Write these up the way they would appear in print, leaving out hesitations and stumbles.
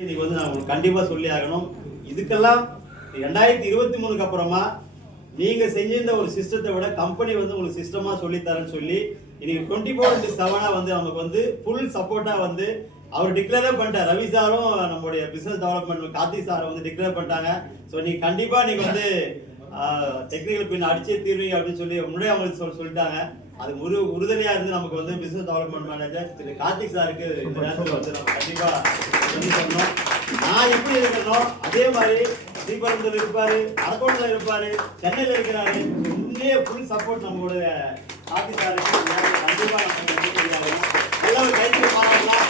இன்னைக்கு வந்து நான் உங்களுக்கு கண்டிப்பா சொல்லி ஆகணும். இதுக்கெல்லாம் 2023க்கு அப்புறமா நீங்க செஞ்சிருந்த ஒரு சிஸ்டத்தை விட கம்பெனி வந்து உங்களுக்கு சிஸ்டமா சொல்லித்தரேன்னு சொல்லி இன்னைக்கு 24/7 வந்து நமக்கு வந்து ஃபுல் சப்போர்ட்டா வந்து அவர் டிக்ளேரே பண்ணிட்டார். ரவி சாரும் நம்மளுடைய பிசினஸ் டெவலப்மெண்ட் கார்த்திக் சார் வந்து டிக்ளேர் பண்ணிட்டாங்க. ஸோ நீங்க கண்டிப்பா நீங்க வந்து டெக்னிக்கல் பின் அடிச்சே தீர்வீங்க அப்படின்னு சொல்லி முன்னாடியே அவங்க சொல்லிட்டாங்க. அது உறுதுணையா இருந்து நமக்கு வந்து பிசினஸ் டெவலப்மெண்ட் மேனேஜர் திரு கார்த்திக் சாருக்கு இந்த நேரத்தில் வந்து நம்ம கண்டிப்பா சொல்லி சொன்னோம். நான் எப்படி இருக்கணும் அதே மாதிரி ஸ்ரீபெரும்புதூர் இருப்பாரு, அரக்கோணத்தில் இருப்பாரு, சென்னையில் இருக்கிறாரு. உண்மையே ஃபுல் சப்போர்ட் நம்மளுடைய கார்த்திக் சாருக்கு கண்டிப்பா நம்ம நல்ல ஒரு கைத்தறி பாராட்டலாம்.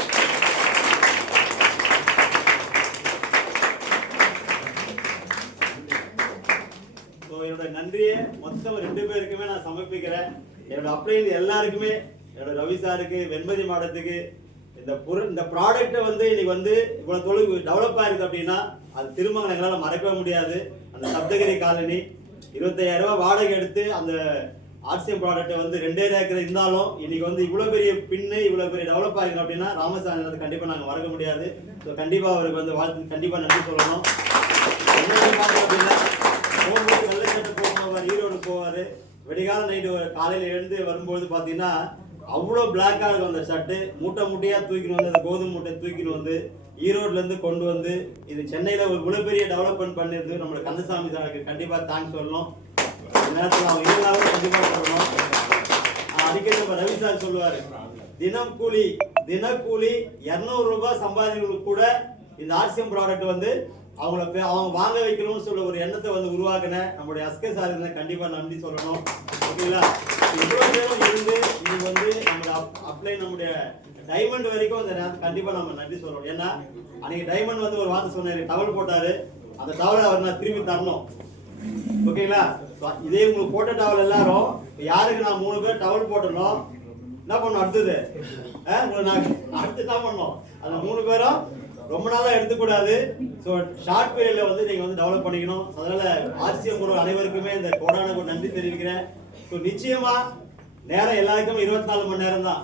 என்னோட நன்றியை மொத்தம் 2 பேருக்குமே நான் சமர்ப்பிக்கிறேன். என்னோட அப்ளைன் எல்லாருக்குமே, என்னோட ரவி சாருக்கு, வெண்மதி மாடத்துக்கு இந்த ப்ராடக்ட்டை வந்து இன்னைக்கு வந்து இவ்வளவு தொழில் டெவலப் ஆயிருக்கு அப்படின்னா அது திருமங்கலம் எங்களால் மறக்கவே முடியாது. அந்த சப்தகிரி காலனி 25,000 ரூபாய் வாடகை எடுத்து அந்த ஆர்சிஎம் ப்ராடக்ட்டை வந்து 2 ஏக்கர் இருந்தாலும் இன்னைக்கு வந்து இவ்வளவு பெரிய பின்னு இவ்வளவு பெரிய டெவலப் ஆயிருக்கு அப்படின்னா ராமசாமி வந்து கண்டிப்பா நாங்கள் மறக்க முடியாது. ஸோ கண்டிப்பா அவருக்கு வந்து வாழ்த்து கண்டிப்பா நன்றி சொல்லணும். அப்படின்னா வெள்ளச்சட்டை போவார், ஈரோடு போவார். வெடிகால நைட்டு காலையில் எழுந்து வரும்போது பார்த்தீங்கன்னா அவ்வளோ பிளாக்காக இருக்கும் அந்த ஷர்ட்டு. மூட்டையாக தூக்கின்னு வந்து அந்த கோதுமை மூட்டை தூக்கின்னு வந்து ஈரோட்லேருந்து கொண்டு வந்து இது சென்னையில் ஒரு இவ்வளோ பெரிய டெவலப்மெண்ட் பண்ணியிருந்து நம்மளோட கந்தசாமி சாருக்கு கண்டிப்பாக தேங்க்ஸ் சொல்லணும். இந்த நேரத்தில் அவங்க இருந்தாலும் கண்டிப்பாக சொல்லணும். அடிக்கடி நம்ம ரவி சார் சொல்லுவார், தினக்கூலி 200 ரூபாய் சம்பாதிக்கிறவங்களுக்கு கூட இந்த ஆர்சிஎம் ப்ராடக்ட் வந்து அவங்க வாங்க வைக்கணும்னு சொல்ல ஒரு எண்ணத்தை வந்து உருவாக்கின நம்மளுடைய அஸ்கர் சார் இருந்தால் கண்டிப்பாக நன்றி சொல்லணும். ஓகேங்களா? இவ்வளோ நேரம் இருந்து இது வந்து நம்மளோட அப்ளை நம்முடைய டைமண்ட் வரைக்கும் அந்த நேரத்தை கண்டிப்பாக நம்ம நன்றி சொல்லணும். ஏன்னா அன்னைக்கு டைமண்ட் வந்து ஒரு வார்த்தை சொன்னார், டவல் போட்டார். அந்த டவலை அவர் நான் திரும்பி தரணும். ஓகேங்களா? இதே உங்களுக்கு போட்ட டவல் எல்லாரும் யாருக்கு நான் 3 பேர் டவல் போட்டணும் என்ன பண்ணணும்? அடுத்தது அடுத்து என்ன பண்ணணும்? அந்த 3 பேரும் ரொம்ப நாளா எடுத்துக்கூடாது. ஸோ ஷார்ட் பீரியட்ல வந்து நீங்க வந்து டெவலப் பண்ணிக்கணும். அதனால ஆர்சிஎம் குழு அனைவருக்குமே இந்த கோடான நன்றி தெரிவிக்கிறேன். ஸோ நிச்சயமா நேரம் எல்லாருக்கும் 24 மணி நேரம் தான்.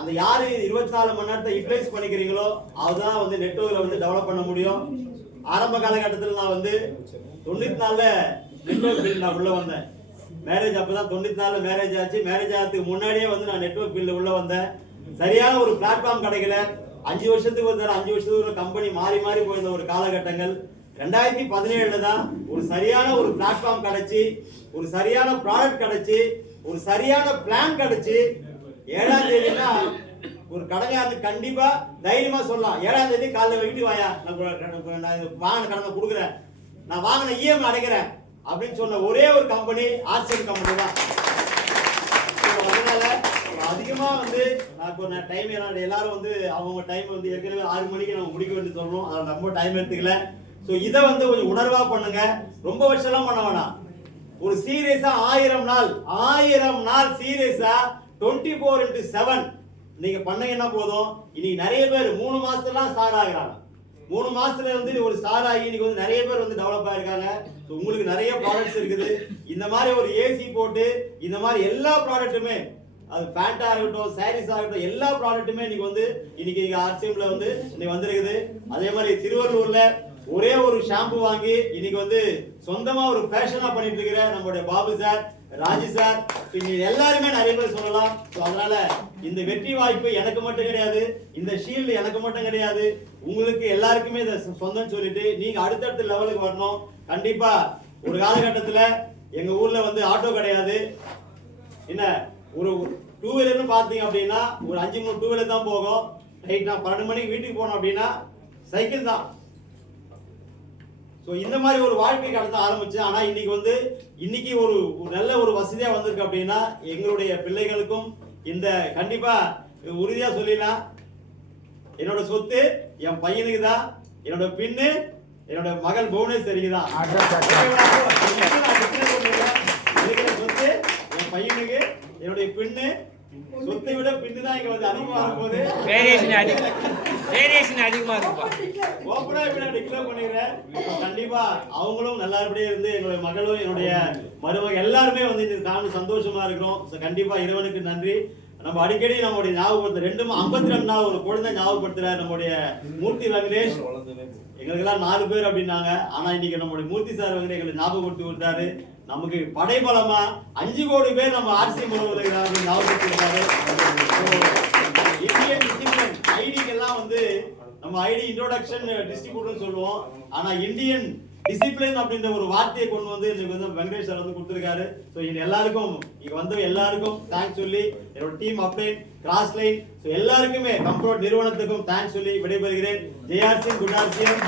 அந்த யாரு 24 மணி நேரத்தை யூட்டிலைஸ் பண்ணிக்கிறீங்களோ அதுதான் வந்து நெட்வொர்க்ல வந்து டெவலப் பண்ண முடியும். ஆரம்ப காலகட்டத்தில் நான் வந்து 94 நெட்வொர்க் ஃபீல்ட் நான் உள்ள வந்தேன். மேரேஜ் அப்பதான் 94 மேரேஜ் ஆச்சு. மேரேஜ் ஆகிறதுக்கு முன்னாடியே வந்து நான் நெட்வொர்க் ஃபீல்டு உள்ள வந்தேன். சரியான ஒரு பிளாட்ஃபார்ம் கிடைக்கல. 5 வருஷத்துக்கு ஒரு 5 வருஷத்துக்கு ஒரு கம்பெனி மாறி போயிருந்த ஒரு காலகட்டங்கள். 2017 தான் ஒரு சரியான ஒரு பிளாட்ஃபார்ம் கிடைச்சி, ஒரு சரியான ப்ராடக்ட் கிடைச்சி, ஒரு சரியான பிளான் கிடைச்சி 7ஆம் தேதினா ஒரு கடைக்காரனுக்கு கண்டிப்பா தைரியமா சொல்லலாம், 7ஆம் தேதி காலைல வீட்டுக்கு வாயா, நான் வாங்கின கடனை கொடுக்குறேன், நான் வாங்கின இஎம்ஐ அடைக்கிறேன் அப்படின்னு சொன்ன ஒரே ஒரு கம்பெனி ஆர்சிஎம் கம்பெனி தான். அதனால அதிகமா வந்து நான் டைம் எல்லாரும் வந்து அவங்க டைம் வந்து ஏற்கனவே 6 மணிக்கு நம்ம முடிக்க வேண்டிய சொல்லணும். அதை நம்ம டைம் எடுத்துக்கல. ஸோ இதை வந்து கொஞ்சம் உணர்வா பண்ணுங்க. ரொம்ப வருஷம்லாம் பண்ண வேணாம். ஒரு சீரியஸா 1000 நாள் சீரியஸா 24/7 நீங்க பண்ணீங்கன்னா போதும். இன்னைக்கு நிறைய பேர் 3 மாசத்துலாம் ஸ்டார் ஆகுறாங்க. 3 மாசத்துல வந்து ஒரு ஸ்டார் ஆகி இன்னைக்கு வந்து நிறைய பேர் வந்து டெவலப் ஆயிருக்காங்க. ஸோ உங்களுக்கு நிறைய ப்ராடக்ட்ஸ் இருக்குது. இந்த மாதிரி ஒரு ஏசி போட்டு இந்த மாதிரி எல்லா ப்ராடக்ட்டுமே, அது பேண்டா இருக்கட்டும், சாரீஸ் ஆகட்டும், எல்லா ப்ராடக்ட்டுமே இன்னைக்கு ஆர்சிஎம்ல வந்து இன்னைக்கு வந்திருக்குது. அதே மாதிரி திருவள்ளூர்ல ஒரே ஒரு ஷாம்பு வாங்கி இன்னைக்கு வந்து சொந்தமா ஒரு ஃபேஷனா பண்ணிட்டு இருக்கிற நம்மளுடைய பாபு சார், ராஜி சார், எல்லாருமே நிறைய பேர் சொல்லலாம். அதனால இந்த வெற்றி வாய்ப்பு எனக்கு மட்டும் கிடையாது, இந்த ஷீல்டு எனக்கு மட்டும் கிடையாது, உங்களுக்கு எல்லாருக்குமே இதை சொந்தம் சொல்லிட்டு நீங்க அடுத்தடுத்த லெவலுக்கு வரணும். கண்டிப்பா ஒரு காலகட்டத்துல எங்க ஊர்ல வந்து ஆட்டோ கிடையாது. என்ன ஒரு 2 வீலர்னு பார்த்தீங்க அப்படின்னா ஒரு 5-3 2 வீலர் தான் போகும். ரைட், நான் 12 மணிக்கு வீட்டுக்கு போனோம் அப்படின்னா சைக்கிள் தான். ஸோ இந்த மாதிரி ஒரு வாழ்க்கை கடத்த ஆரம்பிச்சு. ஆனால் இன்னைக்கு ஒரு நல்ல ஒரு வசதியா வந்திருக்கு அப்படின்னா எங்களுடைய பிள்ளைகளுக்கும் இந்த கண்டிப்பா உறுதியா சொல்லிடலாம், என்னோட சொத்து என் பையனுக்கு தான், என்னோட பின்னு என்னோட மகள் புவனேஸ்வரிக்கு தான். சொத்து என் பையனுக்கு, என்னுடைய பின்னு, சொத்தை விட பின்னு தான் இங்க வந்து அதிகமா இருக்கும்போது அதிகமா இருக்குப்பா. ஓப்பனா இப்படி டிக்ளேர் பண்ணிக்கிறேன். கண்டிப்பா அவங்களும் நல்லபடியா இருந்து என்னுடைய மகளும் என்னுடைய மருமகள் எல்லாருமே வந்து இந்த காரணம் சந்தோஷமா இருக்கிறோம். கண்டிப்பா இறைவனுக்கு நன்றி. நம்ம அடிக்கடி நம்முடைய ஞாபகப்படுத்த 52 நாள் ஒரு குழந்தை ஞாபகப்படுத்துற நம்முடைய மூர்த்தி வெங்கடேஷ். எங்களுக்கெல்லாம் 4 பேர் அப்படின்னாங்க. ஆனா இன்னைக்கு நம்முடைய மூர்த்தி சார் வந்து எங்களுக்கு ஞாபகப்படுத்தி விட்டாரு. நமக்கு படைபலமா 5 கோடி பேர் நம்ம ஆர்சி முழுவதும் ஞாபகப்படுத்தி விட்டாரு. இந்தியன் டிசிப்ளின் ஐடிக்கெல்லாம் வந்து நம்ம ஐடி இன்ட்ரோடக்ஷன் டிஸ்ட்ரிபியூட்டர்னு சொல்லுவோம். ஆனா இந்தியன் டிசிப்ளின் அப்படின்ற ஒரு வார்த்தையை கொண்டு வந்து இன்னைக்கு வந்து வெங்கடேஷ் சார் வந்து கொடுத்துருக்காரு. ஸோ இது எல்லாருக்கும் இங்க வந்து எல்லாருக்கும் தேங்க்ஸ் சொல்லி என்னோட team update cross line so எல்லாருக்குமே கம்ப்யூட்டர் நிறுவனத்துக்கும் தேங்க்ஸ் சொல்லி விடைபெறுகிறேன். ஜெயார்சிங் குடார்சியம்.